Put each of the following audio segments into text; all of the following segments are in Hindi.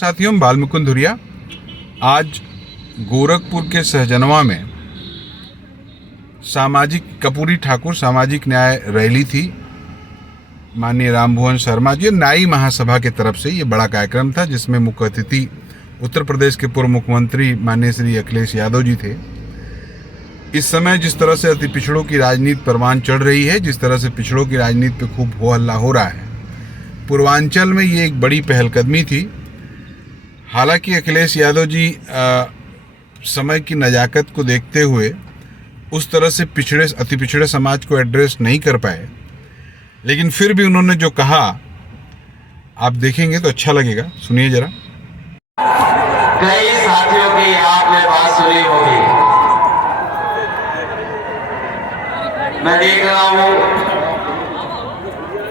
साथियों, बालमुकुंद धुरिया। आज गोरखपुर के सहजनवा में कपूरी ठाकुर सामाजिक न्याय रैली थी। माननीय रामभुवन शर्मा जी न्यायी महासभा की तरफ से ये बड़ा कार्यक्रम था, जिसमें मुख्य अतिथि उत्तर प्रदेश के पूर्व मुख्यमंत्री माननीय श्री अखिलेश यादव जी थे। इस समय जिस तरह से अति पिछड़ों की राजनीति परवान चढ़ रही है, जिस तरह से पिछड़ों की राजनीति पे खूब हो हल्ला हो रहा है, पूर्वांचल में ये एक बड़ी पहलकदमी थी। हालांकि अखिलेश यादव जी समय की नज़ाकत को देखते हुए उस तरह से अति पिछड़े समाज को एड्रेस नहीं कर पाए, लेकिन फिर भी उन्होंने जो कहा आप देखेंगे तो अच्छा लगेगा। सुनिए जरा। कई साथियों की आपने बात सुनी होगी। मैं देख रहा हूं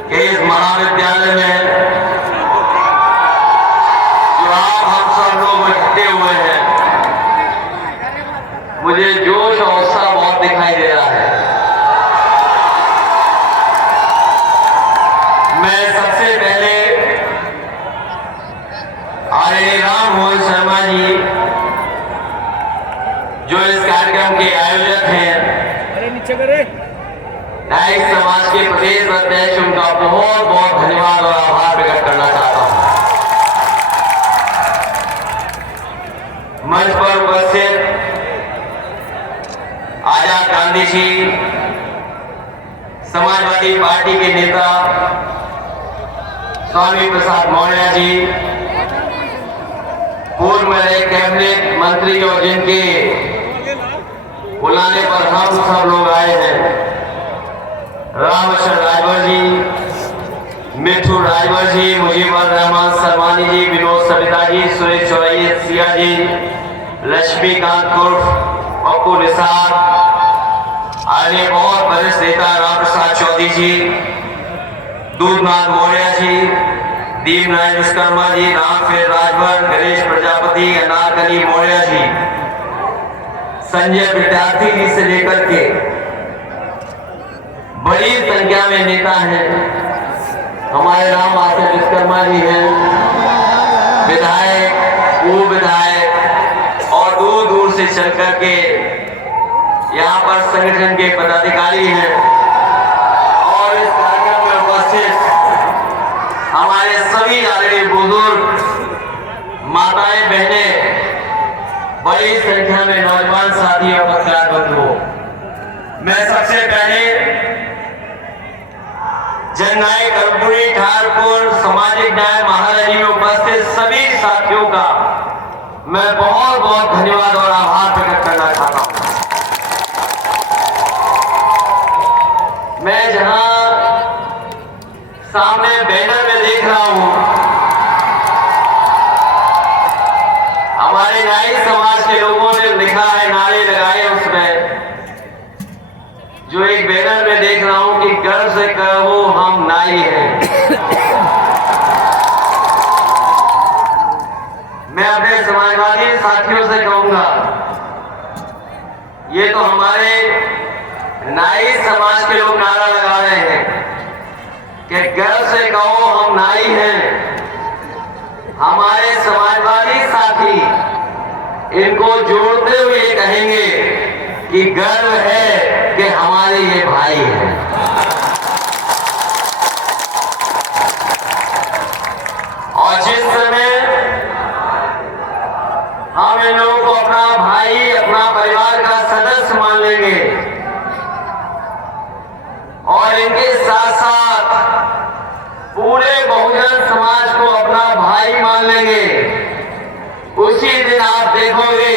कि इस महाविद्यालय में जो आप हम सब लोग बैठे हुए हैं, मुझे जोश और उत्साह बहुत दिखाई दे रहा है। मैं सबसे पहले आदरणीय रामभुवन शर्मा जी जो इस कार्यक्रम के आयोजक हैं, न्यायिक समाज के प्रदेश अध्यक्ष, उनका बहुत बहुत धन्यवाद और आभार प्रकट करना चाहता हूं। मंच पर उपस्थित आजाद गांधी जी, समाजवादी पार्टी के नेता स्वामी प्रसाद मौर्य जी, पूर्व में कैबिनेट मंत्री और जिनके बुलाने पर हम सब लोग आए हैं, रामचंद्र राजभर जी, मिठू राजभर जी, मुजीबर रहमान सरमानी जी, विनोद सविता जी, सुरेश चौरैया जी, लक्ष्मीकांत कुर्फ पप्पू निसार, आगे बहुत वरिष्ठ नेता राम प्रसाद चौधरी जी, दूधनाथ मौर्य जी, दीप नारायण विश्वकर्मा जी, रामफेर राजभर, गणेश प्रजापति, अनारकली मौर्य जी, संजय विद्यार्थी जी से लेकर के बड़ी संख्या में नेता हैं। हमारे राम आसिफ विश्वकर्मा जी हैं, विधायक, पूर्व विधायक और दूर दूर से चल करके यहाँ पर संगठन के पदाधिकारी हैं। और इस कार्यक्रम में उपस्थित हमारे सभी आदरणीय बुजुर्ग, माताएं, बहनें, बड़ी संख्या में नौजवान साथी और पत्रकार बंधुओं, मैं सबसे पहले जननायक कपूरी ठाकुर सामाजिक न्याय महारैली में उपस्थित सभी साथियों का मैं बहुत बहुत धन्यवाद और आभार प्रकट करना चाहता हूं। मैं जहां सामने बैनर में देख रहा हूं, हमारे न्यायिक समाज के लोगों ने लिखा है, नारे लगाए उसमें, जो एक बैनर में देख रहा हूं कि गर्व से कहो हम नाई हैं। मैं अपने समाजवादी साथियों से कहूंगा, ये तो हमारे नाई समाज के लोग नारा लगा रहे हैं कि गर्व से कहो हम नाई हैं। हमारे समाजवादी साथी इनको जोड़ते हुए कहेंगे कि गर्व है कि हमारे ये भाई हैं। और जिस समय हम इन लोगों को अपना भाई, अपना परिवार का सदस्य मान लेंगे और इनके साथ साथ पूरे बहुजन समाज को अपना भाई मान लेंगे, उसी दिन आप देखोगे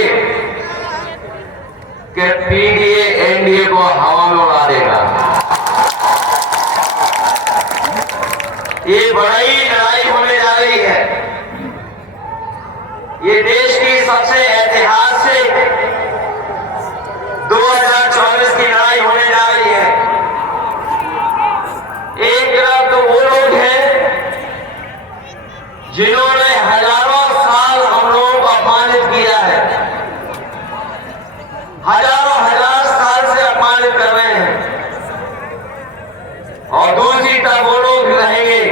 कि पीडीए एनडीए को हवा में उड़ा देगा। ये बड़ी लड़ाई होने जा रही है। ये देश की सबसे ऐतिहासिक 2024 की लड़ाई होने जा रही है। एक तरफ तो वो लोग हैं जिन्होंने हजारों साल हम लोगों को अपमानित किया है, हजार साल से अपमानित कर रहे हैं, और दूसरी तरफ वो लोग रहेंगे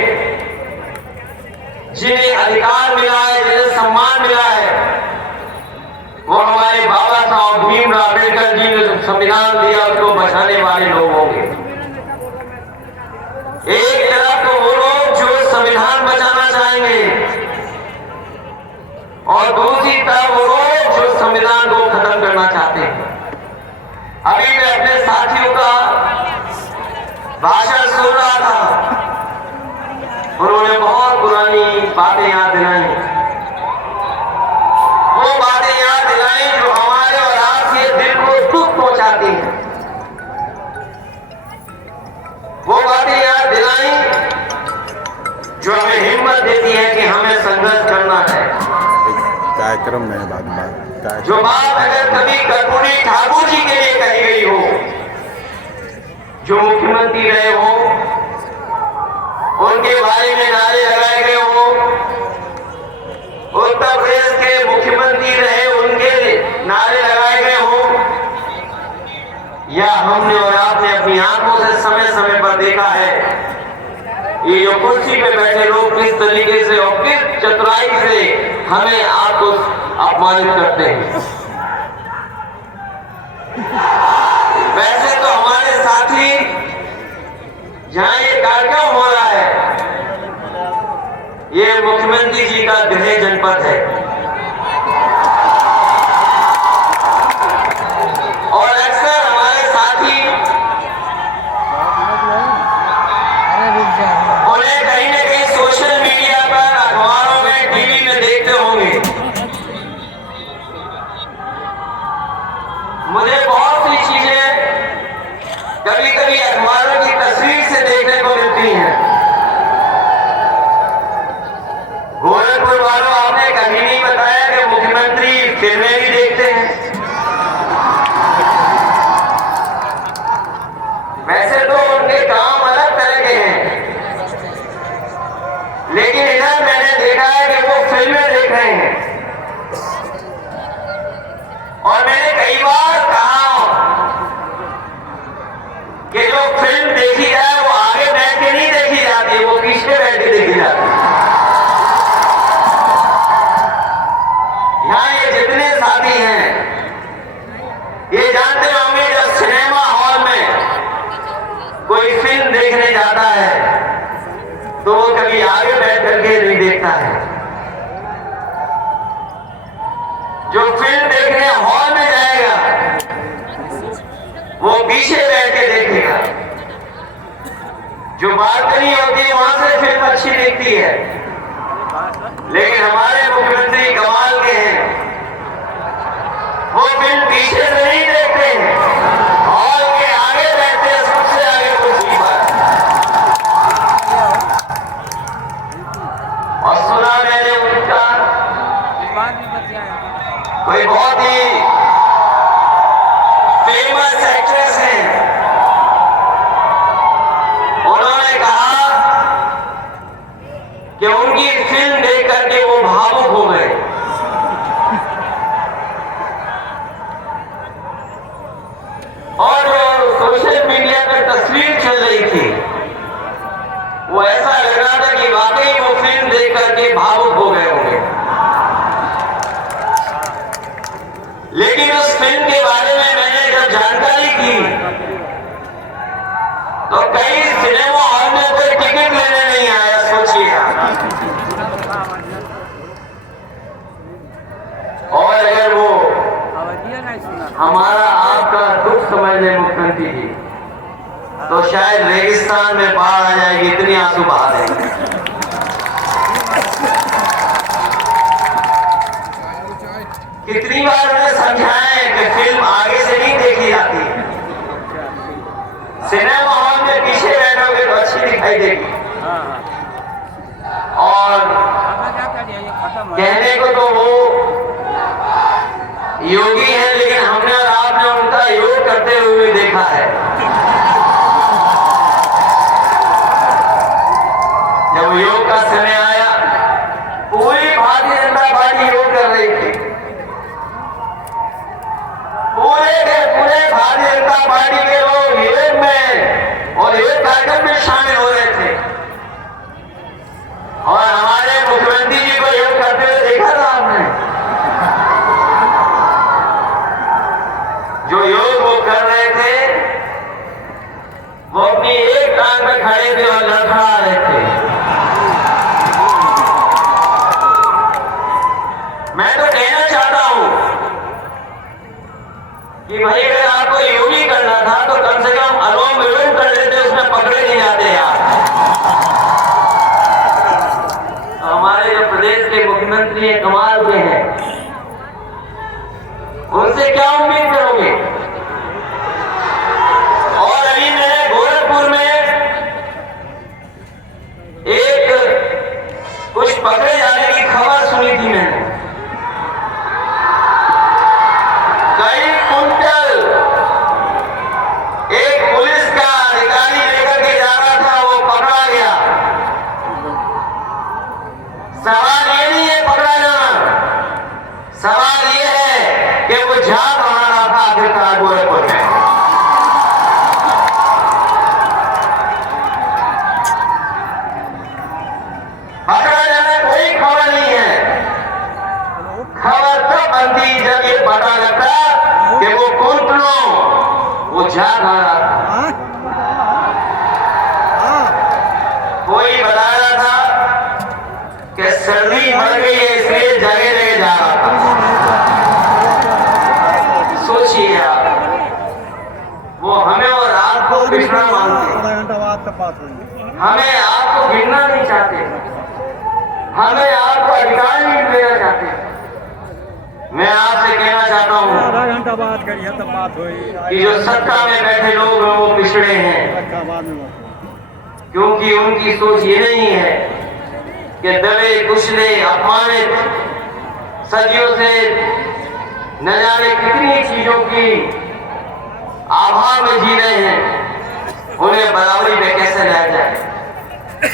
संविधान दिया उसको बचाने वाले लोग होंगे। एक तरफ तो वो लोग जो संविधान बचाना चाहेंगे और दूसरी तरफ वो लोग जो संविधान को खत्म करना चाहते हैं। अभी मैं अपने साथियों का भाषण सुन रहा था, उन्होंने बहुत पुरानी बातें याद दिलाई, वो बातें याद दिलाई जो हमारे और आपके दिल को दुख पहुंचाती हैं। वो बातें याद दिलाई जो हमें हिम्मत देती है कि हमें संघर्ष करना है। कार्यक्रम में बात जो बात अगर कभी कर्पूरी ठाकुर जी के लिए कही गई हो, जो मुख्यमंत्री रहे हो, उनके बारे में नारे लगाए गए हो, उत्तर प्रदेश के मुख्यमंत्री रहे उनके नारे लगाए गए हो, या हमने और आपने अपनी आंखों से समय समय पर देखा है ये जो कुर्सी पे बैठे लोग किस तरीके से और किस चतुराई से हमें आपको अपमानित करते हैं। वैसे तो हमारे साथी जहां ये कार्यक्रम हो रहा है, ये मुख्यमंत्री जी का गृह जनपद है और अक्सर हमारे साथी उन्हें कहीं न कहीं सोशल मीडिया पर, अखबारों में, टीवी में देखते होंगे। मुझे बहुत सी चीजें कभी कभी अखबारों की तस्वीर से देखने को मिलती हैं। गोरखपुर वालों, आपने कभी नहीं बताया कि मुख्यमंत्री फिल्में भी देखते हैं। वैसे तो उनके काम अलग तरह के हैं, लेकिन इधर मैंने देखा है कि वो फिल्में देख रहे हैं। और मैंने कई बार कहा कि जो फिल्म देखी जाए वो आगे बैठ के नहीं देखी जाती, वो पीछे बैठ के देखी जाती है। यहाँ ये जितने साथी हैं ये जानते होंगे जब सिनेमा हॉल में कोई फिल्म देखने जाता है तो वो कभी आगे बैठ करके नहीं देखता है। जो फिल्म देखने हॉल में जाएगा वो पीछे बैठ के देखेगा। जो बालकनी होती है वहां से फिल्म अच्छी दिखती है, लेकिन हमारे मुख्यमंत्री कमाल के हैं, वो फिल्म पीछे से नहीं देखते हैं, हॉल के आगे बैठते हैं, सबसे आगे कुर्सी पर। और सुना मैंने उनका कोई बहुत ही फेमस एक्ट्रेस है, उन्होंने कहा कि उनकी फिल्म देख करके वो भावुक हो गए। और जो सोशल मीडिया पर तस्वीर चल रही थी वो ऐसा लग रहा था कि वाकई वो फिल्म देख करके भावुक हो गए होंगे। लेकिन उस फिल्म के बारे में मैंने जब जानकारी की तो कई सिनेमा हॉल में कोई टिकट लेने नहीं आया, सोचिए आप। और अगर वो हमारा आपका दुख समझ ले मुख्यमंत्री जी, तो शायद रेगिस्तान में बाढ़ आ जाएगी, इतनी आंसू बहा देंगे। कितनी बार उन्हें समझाएं कि फिल्म आगे से नहीं देखी जाती, सिनेमा हॉल में पीछे बैठोगे तो अच्छी दिखाई देगी। और कहने को तो वो योगी है, लेकिन हमने और आपने उनका योग करते हुए देखा है। जब योग का समय आया, पूरी भारतीय जनता पार्टी योग कर रही थी, पूरे के पूरे भारतीय जनता पार्टी के लोग योग में और योग कार्यक्रम में शामिल हो रहे थे। और हमारे मुख्यमंत्री जी को योग करते हुए देखा था आपने। जो योग वो कर रहे कि भाई अगर आपको यूं करना था तो कम से कम अनुलोम विलोम कर लेते, उसमें पकड़े नहीं जाते यार। हमारे जो प्रदेश के मुख्यमंत्री हैं कमाल के हैं, उनसे क्या उम्मीद करोगे। और अभी मैंने गोरखपुर में एक कुछ पकड़े जाने की खबर सुनी थी मैंने। कई कुंटल एक पुलिस का अधिकारी लेकर के जा रहा था, वो पकड़ा गया। सवाल ये नहीं है पकड़ा जाना, सवाल ये है कि वो झाड़ बना रहा था आखिरकार गोरखपुर में। पकड़ा जाना कोई खबर नहीं है, खबर तब बनती जब ये पता लगता कि वो कुंटलों वो झाड़ रहा था। कोई बता रहा था कि सर्दी बढ़ गई है इसलिए जगह जगह जा रहा था। सोचिए आप, वो हमें और आपको पिछड़ा मानते, आधा घंटा बाद तक बात होगी। हमें आपको गिनना नहीं चाहते, हमें आपको अधिकार नहीं देना चाहते। मैं आपसे कहना चाहता हूँ आधा घंटा बात करिए तब बात होगी कि जो सत्ता में बैठे लोग हैं वो पिछड़े हैं, बाद में बात होगी। क्योंकि उनकी सोच ये नहीं है कि दबे कुचले अपमानित सदियों से न जाने कितनी चीजों की अभाव में जी रहे हैं, उन्हें बराबरी पे कैसे लाया जाए।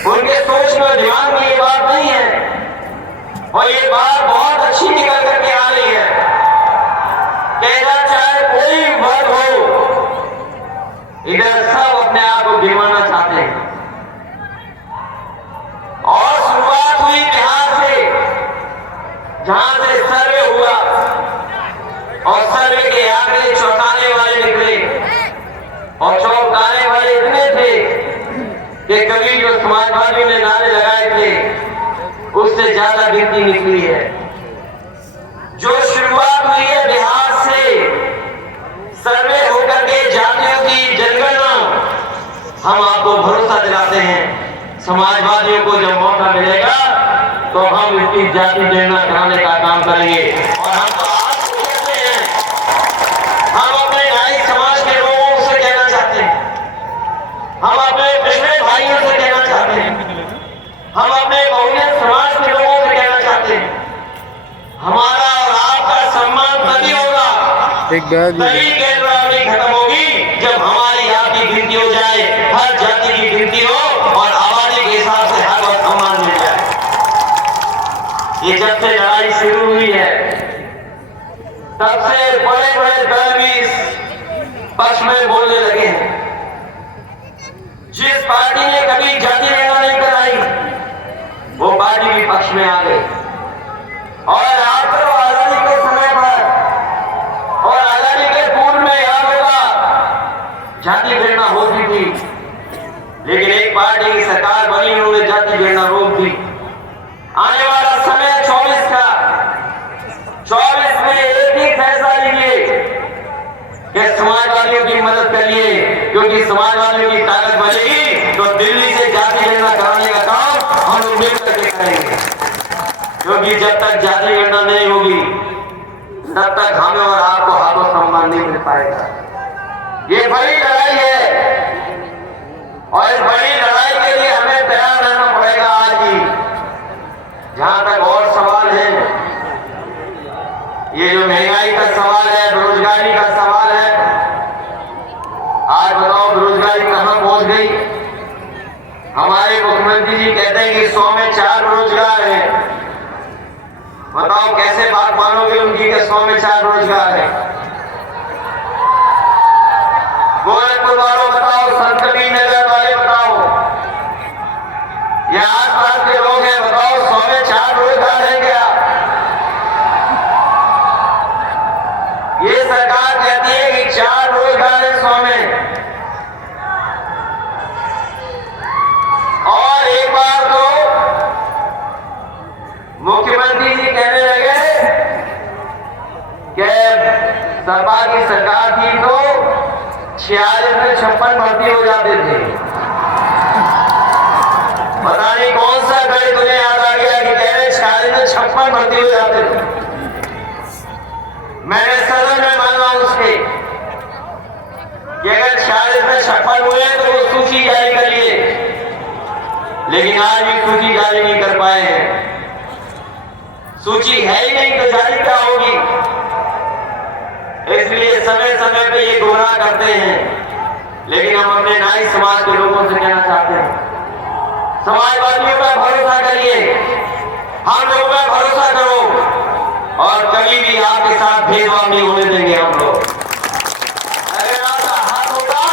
उनके सोच में दिमाग में ये बात नहीं है, और ये बात बहुत अच्छी निकल करके आ रही है कि इधर चाहे कोई वर्ग हो, इधर सब अपने आप को गिरवाना चाहते हैं। और शुरुआत हुई बिहार से, जहां से सर्वे हुआ, और सर्वे के आंकड़े चौंकाने वाले निकले, और चौंकाने वाले इतने थे कि कभी जो समाजवादी ने नारे लगाए थे उससे ज्यादा गिनती निकली है। जो शुरुआत हुई है बिहार से, सर्वे होकर के जातियों की जनगणना, हम आपको भरोसा दिलाते हैं समाजवादियों को जब मौका मिलेगा तो हम इसकी जाति जनगणना कराने का काम करेंगे। और हम तो आपको कहते हैं, हम अपने नाई समाज के लोगों से कहना चाहते हैं, हम अपने पिछड़े भाइयों से कहना चाहते हैं, हम अपने बहुजन समाज के लोगों से कहना चाहते हैं, हमारा और आपका सम्मान तभी होगा, तभी गैरबराबरी खत्म होगी जब हमारी आपकी गिनती हो जाए, हर जाति की गिनती हो और आबादी के हिसाब से हर वक्त सम्मान मिल जाए। ये जब से लड़ाई शुरू हुई है तब से बड़े बड़े दल भी इस पक्ष में बोलने लगे हैं। जिस पार्टी ने कभी जाति गणना नहीं कराई वो पार्टी भी पक्ष में आ गई। और आपको आजादी के समय पर और आजादी के पूर्व में याद होगा जाति गणना होती थी, लेकिन एक पार्टी की सरकार बनी, उन्होंने जाति गणना रोक दी। आने वाला समय 24 का, 24 में एक ही फैसला लीजिए कि समाजवादियों की मदद करिए, क्योंकि समाजवादियों की ताकत बढ़ेगी तो दिल्ली से जाति गणना कराने का काम हम लोग मिलकर के करेंगे। क्योंकि जब तक जाति गणना नहीं होगी तब तक हमें और आपको हाथों सम्मान नहीं मिल पाएगा। ये बड़ी लड़ाई है और इस बड़ी लड़ाई के लिए हमें तैयार रहना पड़ेगा आज ही। जहां तक और सवाल है, ये जो महंगाई का सवाल है, बेरोजगारी का सवाल है, आज बताओ बेरोजगारी कहां पहुंच गई। हमारे मुख्यमंत्री जी कहते हैं कि 100 में 4 रोजगार है। बताओ कैसे बात मानोगे उनकी कि 100 में 4 रोजगार है। गोरखपुर वालों बताओ, संत कबीर नगर वाले बताओ, या आसपास के लोग हैं बताओ 100 में 4 रोजगार है क्या। ये सरकार कहती है कि 4 रोजगार है 100 में। और एक बार तो मुख्यमंत्री जी कहने लगे कि सपा की सरकार थी तो 46 में 56 भर्ती हो जाते थे। पता नहीं कौन सा गणित उन्हें याद आ गया कि कह रहे 46 में 56 भर्ती हो जाते थे। मैंने सदन में मांगा उसके कि अगर 46 में 56 हुए तो वो सूची जारी करिए, लेकिन आज भी सूची जारी नहीं कर पाए हैं। सूची है ही नहीं तो जारी क्या होगी? इसलिए समय समय पे ये गुमराह करते हैं। लेकिन हम अपने नाई समाज के लोगों से कहना चाहते हैं, समाजवादियों पर भरोसा करिए, हम लोगों पर भरोसा करो और कभी भी आपके साथ भेदभाव नहीं होने देंगे हम लोग। अगर आपका हाथ होगा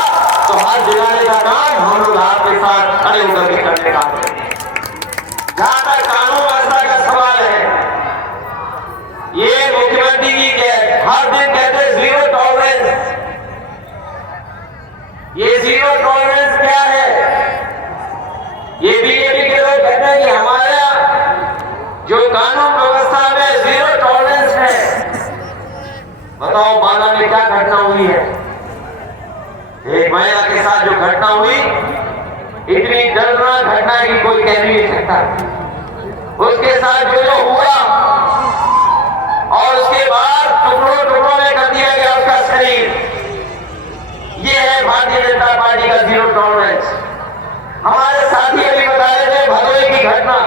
तो हाथ दिलाने का काम हम लोग आपके साथ खड़े होकर के करने का करेंगे। जहां तक कानून व्यवस्था का सवाल है, ये मुख्यमंत्री जी के हर दिन कहते जीरो टॉलरेंस। ये जीरो टॉलरेंस क्या है? ये बीजेपी के लोग कहते हैं कि हमारा जो कानून व्यवस्था में जीरो टॉलरेंस है। बताओ बाला में क्या घटना हुई है? एक महिला के साथ जो घटना हुई, इतनी दर्दनाक घटना है कि कोई कह नहीं सकता। उसके साथ जो हुआ और उसके बाद टुकड़ों टुकड़ों में कर दिया गया उसका शरीर, ये है भारतीय जनता पार्टी का जीरो टॉलरेंस। हमारे साथी अभी बता रहे थे भदोई की घटना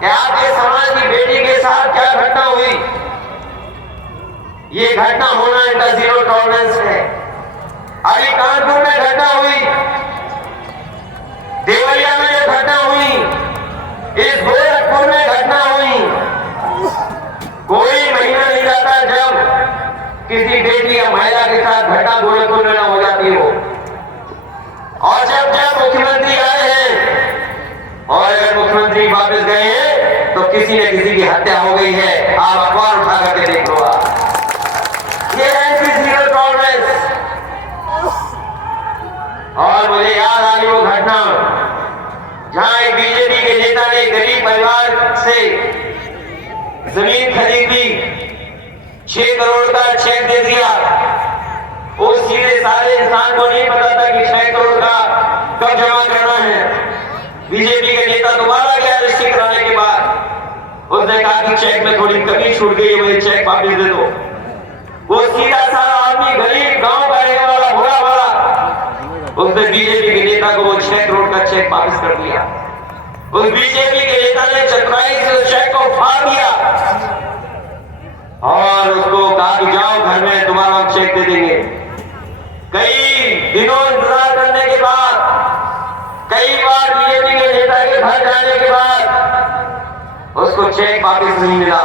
कि आपके समाज की बेटी के साथ क्या घटना हुई। ये घटना होना इनका जीरो टॉलरेंस है। अभी कानपुर में घटना हुई, देवरिया में जो घटना हुई, इस गोरखपुर में घटना हुई। कोई महीना नहीं जाता जब किसी बेटी या महिला के साथ घटना गोरखपुर में न हो जाती हो। और जब जब मुख्यमंत्री आए हैं और अगर मुख्यमंत्री वापस गए हैं तो किसी न किसी की हत्या हो गई है। आप अखबार उठा करके देख लो। ये है जीरो टॉलरेंस। और मुझे याद आ गई वो घटना जहां एक बीजेपी के नेता ने गरीब परिवार से जमीन खरीदी, 6 करोड़ का चेक दे दिया। उस सीधे सारे इंसान को नहीं पता था कि 6 करोड़ का कब जमा करना है। बीजेपी के नेता दोबारा गया रजिस्ट्री कराने के बाद, उसने कहा कि चेक में थोड़ी कमी छूट गई है, मुझे चेक वापस दे दो। वो सीधा सारा आदमी गरीब गांव का रहने वाला भोला वाला, उसने बीजेपी के नेता को वो 6 करोड़ का चेक वापस कर दिया। उस बीजेपी के नेता ने चतुराई से उस चेक को फाड़ दिया और उसको कहा कि जाओ घर में, तुम्हारा हम चेक दे देंगे। कई दिनों इंतजार करने के बाद, कई बार बीजेपी के नेता के घर जाने के बाद उसको चेक वापस नहीं मिला।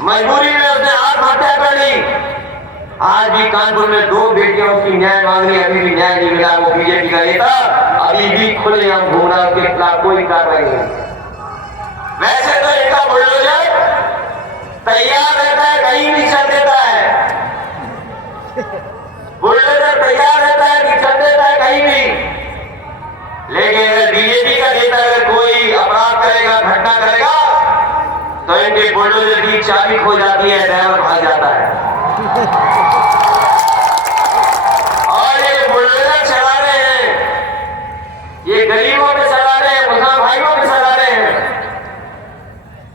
मजबूरी में उसने आत्महत्या कर ली। आज भी कानपुर में 2 बेटियों की न्याय मांग रही, अभी भी न्याय नहीं मिला। वो बीजेपी का नेता अभी भी खुलेआम घूम रहा, उसके खिलाफ कोई कार्रवाई नहीं। वैसे तो इनका बुलडोजर तैयार रहता है, कहीं भी चल देता है। बुलडोजर तैयार रहता है कि चल देता है कहीं भी। लेकिन अगर बीजेपी का नेता अगर कोई अपराध करेगा, घटना करेगा, तो इनके बुलडोजर की चाबी खो जाती है, ड्राइवर भाग जाता है। और ये बुलडोजर चला रहे हैं, ये गरीबों पे चला रहे हैं, मुसलमान भाइयों पे चला रहे हैं।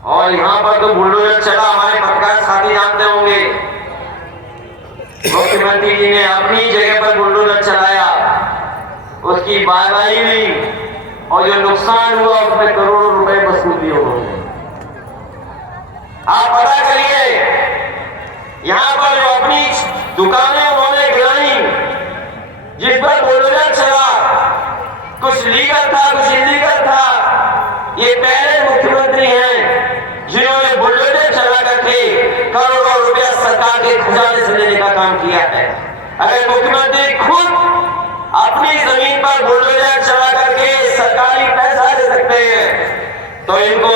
और यहां पर तो बुलडोजर चला, हमारे पत्रकार साथी जानते होंगे, मुख्यमंत्री जी ने अपनी जगह पर बुलडोजर चलाया, उसकी वाहवाही ली और जो नुकसान हुआ उसमें करोड़ों रुपए वसूल दिए उन्होंने। आप पता करिए, यहां पर जो अपनी दुकानें उन्होंने गिराई, जिस पर बुलडोजर चला, कुछ लीगल था, कुछ इलीगल था। ये पहले मुख्यमंत्री हैं जिन्होंने बुलडोजर चला करके करोड़ों रुपया सरकार के खजाने से लेने का काम किया है। अगर मुख्यमंत्री खुद अपनी जमीन पर बुलडोजर चला करके सरकारी पैसा दे सकते हैं, तो इनको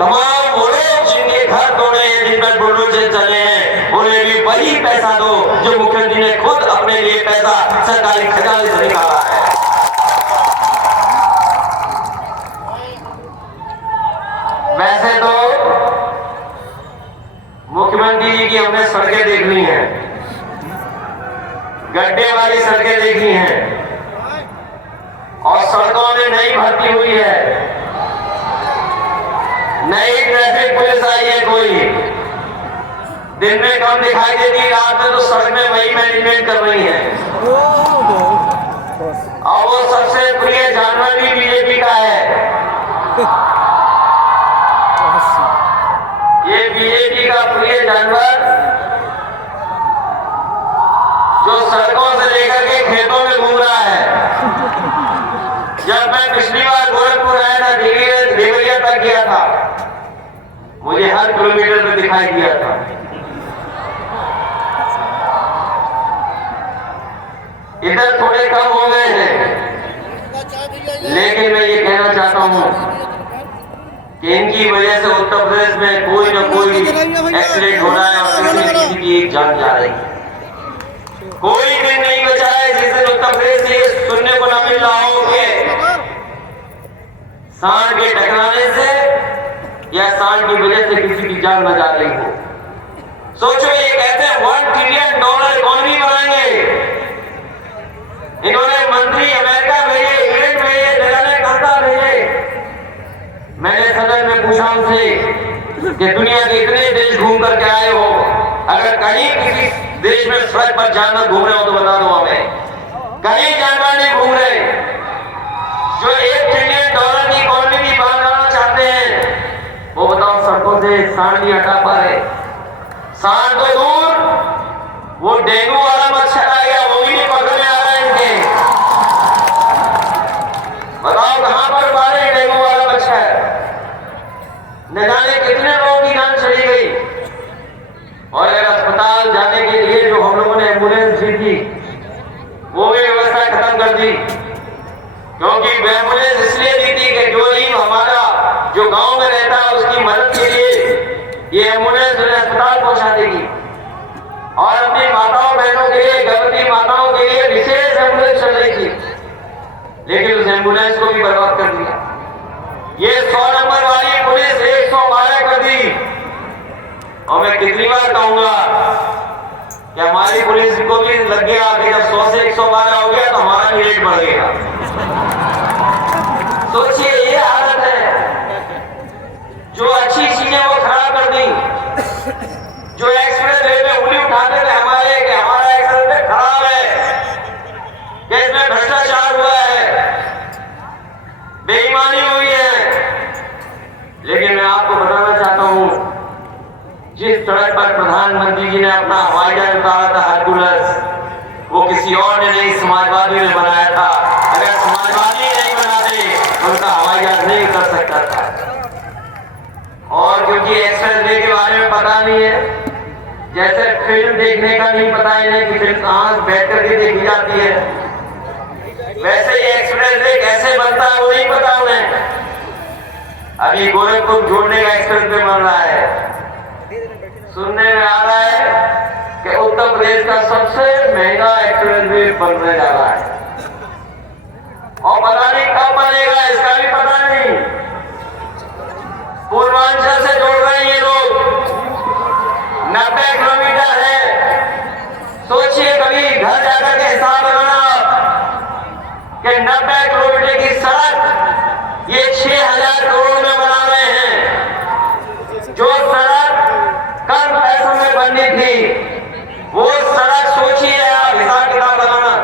तमाम वो लोग जिनके घर तोड़े हैं, जिन पर बुलडोजर चले हैं, उन्हें भी वही पैसा दो जो मुख्यमंत्री ने खुद अपने लिए पैसा सरकारी खजाने से निकाला है। वैसे तो मुख्यमंत्री जी की हमने सड़कें देखनी है, गड्ढे वाली सड़कें देखनी है, और सड़कों में नई भर्ती हुई है, नई ट्रैफिक पुलिस आई है। कोई दिन में कम दिखाई देती, रात में तो सड़क में वही मैनेजमेंट कर रही है। और वो सबसे प्रिय जानवर भी बीजेपी का है। ये बीजेपी का प्रिय जानवर जो सड़कों से लेकर के खेतों में घूम रहा है। जब मैं पिछली बार गोरखपुर आया था, देवरिया तक गया था, मुझे हर किलोमीटर पे दिखाई दिया था। इधर थोड़े कम हो गए हैं, लेकिन मैं ये कहना चाहता हूं कि इनकी वजह से उत्तर प्रदेश में कोई ना कोई एक्सीडेंट हो रहा है और किसी न किसी की एक जान जा रही है। कोई दिन नहीं बचा है जिस दिन उत्तर प्रदेश से ये सुनने को न मिल रहा हो कि सांड के टकराने से या सांड की वजह से किसी की जान न जा रही हो। सोचो, ये कहते हैं $1 ट्रिलियन इकोनॉमी बनाएंगे। इन्होंने मंत्री अमेरिका भेजे, इंग्लैंड भेजे, जगह कलकत्ता भेजे। मैंने सदन में पूछा उनसे कि दुनिया के इतने देश घूम करके आए हो, अगर कहीं किसी देश में सड़क पर जानवर घूम रहे हो तो बता दो हमें। कहीं जानवर नहीं घूम रहे। जो $1 ट्रिलियन की इकोनॉमी की बनाना चाहते हैं, वो बताओ सड़कों से सांड नहीं हटा पा रहे। सांड तो दूर, वो डेंगू वाला मच्छर आ गया, वो भी नहीं पकड़ में आ रहा है इनके। बताओ कहां पर मारे डेंगू वाला मच्छर। न जाने कितने लोगों की जान चली गई। और अगर अस्पताल जाने के लिए जो हम लोगों ने एम्बुलेंस दी थी, वो भी व्यवस्था खत्म कर दी। क्योंकि एम्बुलेंस इसलिए दी थी कि जो ही हमारा जो गांव में रहता है उसकी मदद के लिए ये एम्बुलेंस अस्पताल पहुंचा देगी। और अपनी माताओं बहनों के लिए, गर्भवती माताओं के लिए विशेष एम्बुलेंस चल रही थी, लेकिन उस एम्बुलेंस को भी बर्बाद कर दिया। ये 100 नंबर वाली पुलिस 112 कर दी। और मैं कितनी बार कहूंगा कि हमारी पुलिस को भी लग गया कि जब 100 से 112 हो गया तो हमारा भी रेट बढ़ गया। सोचिए, ये हालत है। जो अच्छी चीजें वो खराब कर दी। जो एक्सप्रेस वे में उंगली उठाते थे हमारे कि हमारा एक्सप्रेस वे खराब है, कि इसमें भ्रष्टाचार हुआ है, बेईमानी हुई है। लेकिन मैं आपको बताना चाहता हूं, जिस सड़क पर प्रधानमंत्री जी ने अपना हवाई जहाज उतारा था हरकुलस, वो किसी और ने नहीं, समाजवादी ने बनाया था। अगर समाजवादी नहीं बनाते उनका हवाई जहाज नहीं उतर सकता था। और क्योंकि एक्सप्रेस वे के बारे में पता नहीं है, जैसे फिल्म देखने का नहीं पता इन्हें कि फिल्म कहां बैठ करके देखी जाती है, वैसे ही एक्सप्रेस वे कैसे बनता है वो नहीं पता उन्हें। अभी गोरखपुर जोड़ने का एक्सप्रेस वे बन रहा है। सुनने में आ रहा है कि उत्तर प्रदेश का सबसे महंगा एक्सप्रेस वे बनने जा रहा है। और पता नहीं कब बनेगा, इसका भी पता नहीं। पूर्वांचल से जोड़ रहे हैं ये लोग, 90 किलोमीटर है। सोचिए, कभी घर जाकर के हिसाब लगाना कि 90 किलोमीटर की सड़क ये 6000 करोड़ में बना रहे हैं। जो सड़क कम पैसों में बननी थी, वो सड़क सोचिए आप, हिसाब किताब लगाना।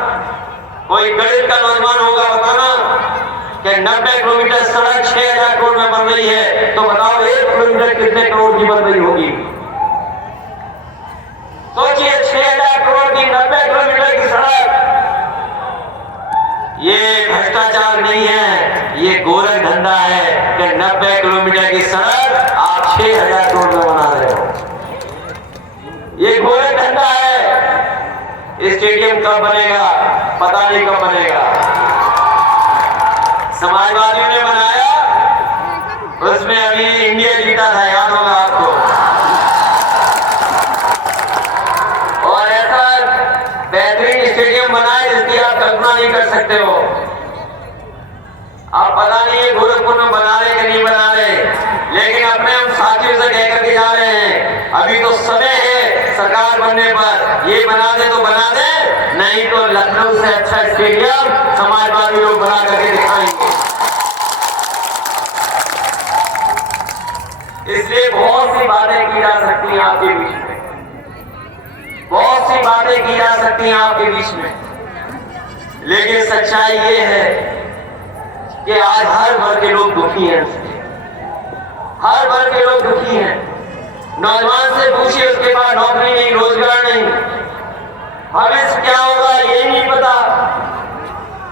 कोई गणित का नौजवान होगा बताना कि 90 किलोमीटर सड़क 6000 करोड़ में बन रही है, तो बताओ 1 किलोमीटर कितने करोड़ की बन रही होगी। सोचिए, 6000 करोड़ की 90 किलोमीटर की सड़क। ये भ्रष्टाचार नहीं है, ये गोरख धंधा है कि 90 किलोमीटर की सड़क आप 6000 करोड़ में बना रहे हो। ये गोरख धंधा है। स्टेडियम कब बनेगा पता नहीं, कब बनेगा। समाजवादियों ने बनाया, उसमें अभी इंडिया जीता था, याद होगा आपको। और ऐसा बेहतरीन स्टेडियम बनाए जिसकी आप कल्पना नहीं कर सकते हो। आप पता नहीं है गोरखपुर में बना रहे कि नहीं बना रहे, लेकिन अपने हम साथियों से कहकर के जा रहे हैं, अभी तो समय है करने पर ये बना दे तो बना दे, नहीं तो लखनऊ से अच्छा स्टेडियम समाजवादी लोग बना करके दिखाएंगे। इसलिए बहुत सी बातें की जा सकती हैं आपके बीच में, बहुत सी बातें की जा सकती हैं आपके बीच में, लेकिन सच्चाई ये है कि आज हर वर्ग के लोग दुखी हैं, हर वर्ग के लोग दुखी हैं। नौजवान से पूछिए, उसके पास नौकरी नहीं, रोजगार नहीं, भविष्य क्या होगा ये नहीं पता।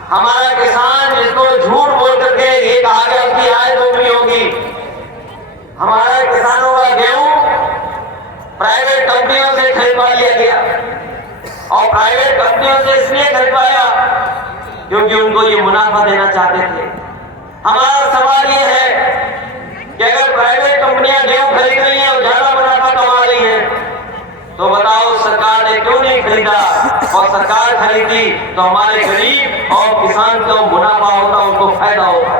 हमारा किसान जिसको झूठ बोल करके ये कहा गया कि आय दोगुनी होगी, हमारा किसानों का गेहूं प्राइवेट कंपनियों से खरीदवा लिया गया, और प्राइवेट कंपनियों से इसलिए खरीदवाया क्योंकि उनको ये मुनाफा देना चाहते थे। हमारा सवाल ये है कि अगर प्राइवेट कंपनियां गेहूं खरीद रही हैं और ज्यादा मुनाफा कमा रही हैं, तो बताओ सरकार ने क्यों नहीं खरीदा? और सरकार खरीदी तो हमारे गरीब और किसान को मुनाफा होता, उनको फायदा होता।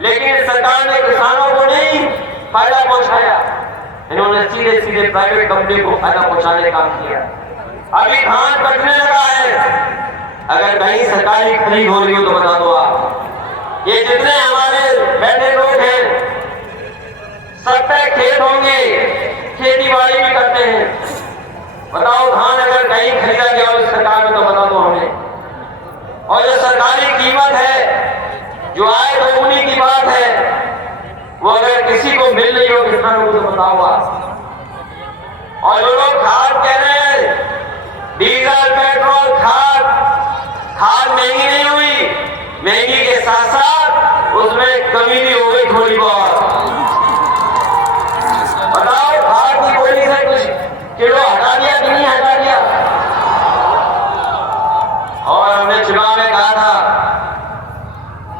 लेकिन सरकार ने किसानों को नहीं फायदा पहुंचाया, इन्होंने सीधे सीधे प्राइवेट कंपनी को फायदा पहुंचाने का काम किया। अभी धान कटने लगा है, अगर कहीं सरकारी खरीद हो रही हो तो बता दो आप। ये जितने हमारे बैठे लोग हैं सब पे खेत होंगे, खेती बाड़ी भी करते हैं, बताओ धान अगर कहीं खरीदा गया हो सरकार में तो बता दो हमें। और जो सरकारी कीमत है, जो आय दोगुनी की बात है, वो अगर किसी को मिल रही हो किसानों को तो बताओ आप। और जो लोग खाद कह रहे हैं, डीजल पेट्रोल खाद महंगी नहीं हुई, महंगी के साथ साथ उसमें कमी भी हो गई थोड़ी बहुत। बताओ खाद की गोली से कुछ किलो हटा दिया कि नहीं हटा दिया? और हमने चुनाव में कहा था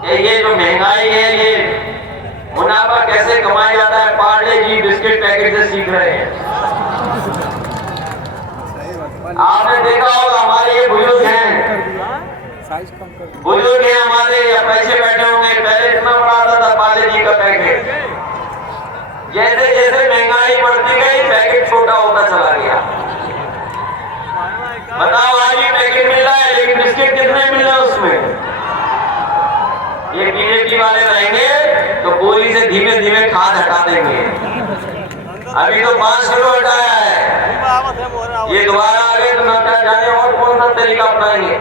कि ये जो महंगाई है, ये मुनाफा कैसे कमाया जाता है, पार्ले जी बिस्किट पैकेट से सीख रहे हैं। आपने देखा होगा हमारे ये बुजुर्ग हैं, बुजुर्ग हैं हमारे, या पैसे बैठे होंगे, पहले कितना बड़ा आता था पार्ले जी का पैकेट, जैसे जैसे महंगाई बढ़ती गई पैकेट छोटा होता चला गया। बताओ आज भी पैकेट मिल रहा है, लेकिन बिस्किट कितने मिल रहे हैं उसमें? ये बीजेपी वाले रहेंगे तो गोली से धीमे धीमे खाद हटा देंगे। अभी तो 5 किलो हटाया है, ये दोबारा आगे तो न जाने और कौन सा तरीका अपनाएंगे।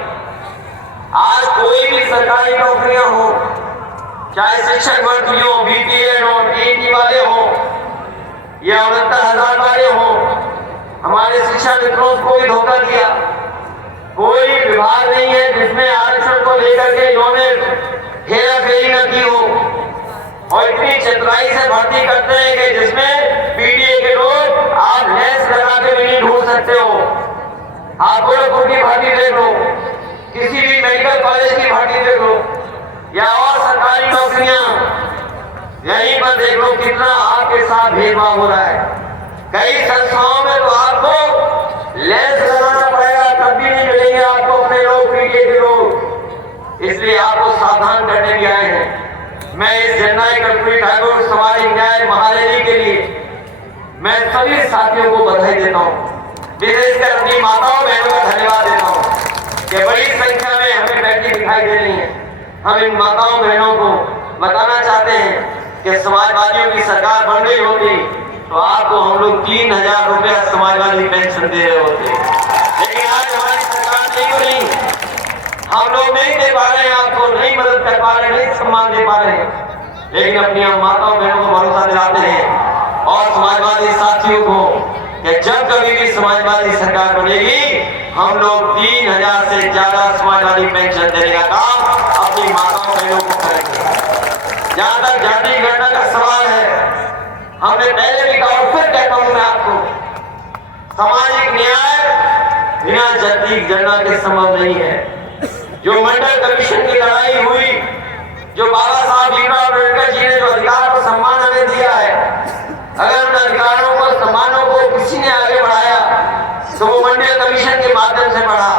आज कोई भी सरकारी नौकरियां हो, चाहे शिक्षक भर्ती हो, बीपीएड हो, टीईटी वाले हो, या 69,000 वाले हो, हमारे शिक्षा मित्रों को भी धोखा दिया। कोई विभाग नहीं है जिसमें आरक्षण को लेकर के इन्होंने हेरा फेरी न की हो, और इतनी चतुराई से भर्ती करते हैं कि जिसमें पीडीए के लोग आप लेंस लगा के भी नहीं ढूंढ सकते हो। आप गोरखपुर की भर्ती देख लो, किसी भी मेडिकल कॉलेज की भर्ती देख लो, या और सरकारी नौकरियां, यहीं पर देख लो कितना आपके साथ भेदभाव हो रहा है। कई संस्थाओं में तो आपको लेंस लगाना पड़ेगा, तब भी नहीं मिलेंगे आपको अपने लोग, पीडीए के लोग। इसलिए आपको सावधान करने भी आए हैं। मैं इस जननायक कर्पूरी ठाकुर सामाजिक न्याय महारैली के लिए मैं सभी साथियों को बधाई देता हूँ, विशेषकर अपनी माताओं बहनों का धन्यवाद देता हूँ कि बड़ी संख्या में हमें बैठी दिखाई दे रही है। हम इन माताओं बहनों को बताना चाहते हैं कि समाजवादियों की सरकार बन गई होती तो आपको हम लोग 3,000 रुपया समाजवादी पेंशन दे रहे होते, लेकिन आज हमारी सरकार नहीं बनी, हम लोग नहीं दे पा रहे हैं, आपको नहीं मदद कर पा रहे, नहीं सम्मान दे पा रहे हैं। लेकिन अपनी हम माताओं बहनों को भरोसा दिलाते हैं और समाजवादी साथियों को कि जब कभी भी समाजवादी सरकार बनेगी हम लोग 3,000 से ज्यादा समाजवादी पेंशन देने का काम अपनी माताओं बहनों को करेंगे। जहां तक जाति गणना का सवाल है, हमने पहले भी कहा और फिर कहता हूं मैं आपको, सामाजिक न्याय बिना जाति गणना के संभव नहीं है। जो मंडल कमीशन की लड़ाई हुई, जो बाबा साहब भीमराव अम्बेडकर जी ने जो अधिकार और सम्मान हमें दिया है, अगर उन अधिकारों को सम्मानों को किसी ने आगे बढ़ाया तो वो मंडल कमीशन के माध्यम से बढ़ा,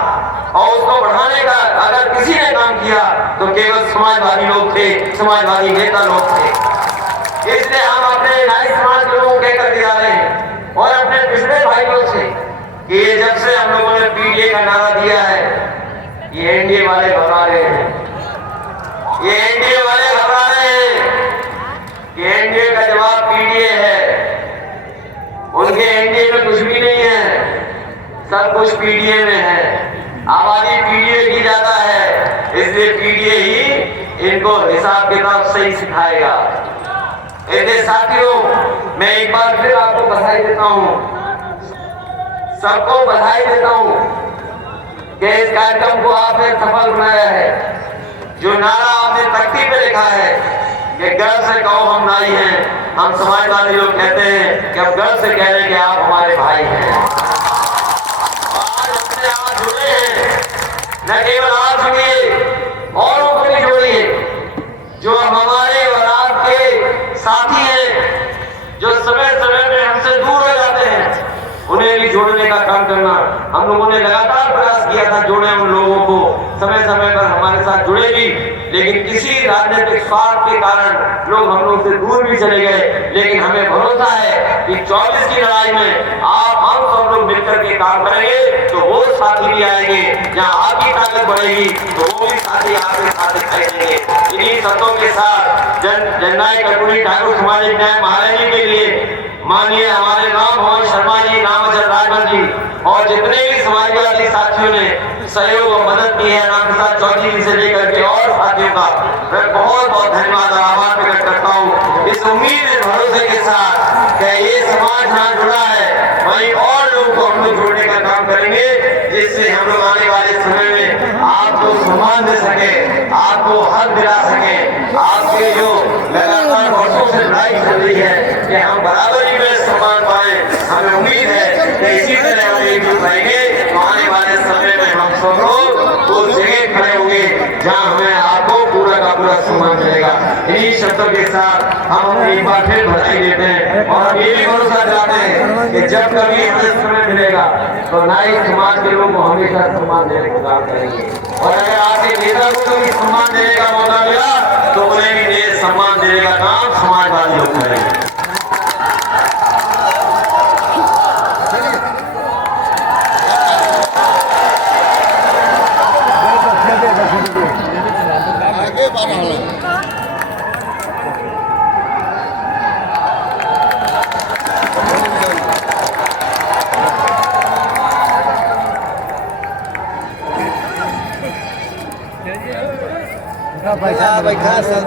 और उसको बढ़ाने का अगर किसी ने काम किया तो केवल समाजवादी लोग थे, समाजवादी नेता लोग थे। इसलिए हम अपने नाई समाज के लोगों को कहकर दिया रहे हैं और अपने पिछड़े भाइयों से कि जब से हम लोगों ने पीडीए का नारा दिया है, ये एनडीए वाले घबरा रहे हैं, ये एनडीए वाले घबरा रहे हैं कि एनडीए का जवाब पीडीए है। उनके एनडीए में कुछ भी नहीं है, सब कुछ पीडीए में है। आबादी पीडीए की ज्यादा है, इसलिए पीडीए ही इनको हिसाब किताब सही सिखाएगा। इसलिए साथियों, मैं एक बार फिर आपको बधाई देता हूँ, सबको बधाई देता हूँ कि इस कार्यक्रम को आपने सफल बनाया है। जो नारा आपने तख्ती पे लिखा है कि गर्व से कहो हम नाई हैं, हम समाजवादी लोग कहते हैं कि हम गर्व से कह रहे हैं कि आप हमारे भाई हैं। आज अपने आप जुड़े हैं, न केवल आप जुड़िए, औरों को भी जोड़िए जो हमारे और आपके साथी हैं, जो समय समय में हमसे दूर हो जाते हैं, उन्हें भी जोड़ने का काम करना। हम लोगों ने लगातार प्रयास किया था जोड़े उन लोगों को, समय समय पर हमारे साथ जुड़े भी, लेकिन किसी राजनीतिक स्वार्थ के कारण लोग हम लोग से दूर भी चले गए। लेकिन हमें भरोसा है कि 24 की लड़ाई में आप हम सब लोग मिलकर के काम करेंगे तो वो साथी भी आएंगे। जहाँ आपकी ताकत बढ़ेगी तो वो भी साथी आपके साथ दिखाई देंगे। इन्हीं शब्दों के साथ जननायक कर्पूरी ठाकुर सामाजिक न्याय महारैली के लिए माननीय हमारे रामभुवन शर्मा जी, रामचंद्र राजभर जी और जितने भी समाजवादी साथियों ने सहयोग और मदद की है, रामप्रसाद चौधरी जी से लेकर के और साथियों का मैं बहुत बहुत धन्यवाद और आभार प्रकट करता हूँ। इस उम्मीद इस भरोसे के साथ कि ये समाज जहाँ जुड़ा है वहीं और लोगों को हम लोग जोड़ने का काम करेंगे, जिससे हम लोग आने वाले समय में आपको सम्मान दे सके, आपको हक दिला सके। आपके जो लगातार वर्षों से लड़ाई चल रही है कि हम बराबरी में सम्मान पाए, हमें उम्मीद है कि इसी तरह हम एकजुट रहेंगे तो आने वाले समय में हम सब लोग उस जगह खड़े होंगे जहाँ हमें आपको पूरा का पूरा सम्मान मिलेगा। इन्हीं शब्दों के साथ हम एक बार फिर बधाई देते हैं और हम ये भी भरोसा दिलाते हैं कि जब कभी हमें समय मिलेगा तो नाई समाज के लोगों को हमेशा सम्मान देने का काम करेंगे। और अगर आपके नेता को भी सम्मान देने का मौका मिला तो उन्हें भी सम्मान देने का काम समाजवादी लोग करेंगे। पैसा बैठा सब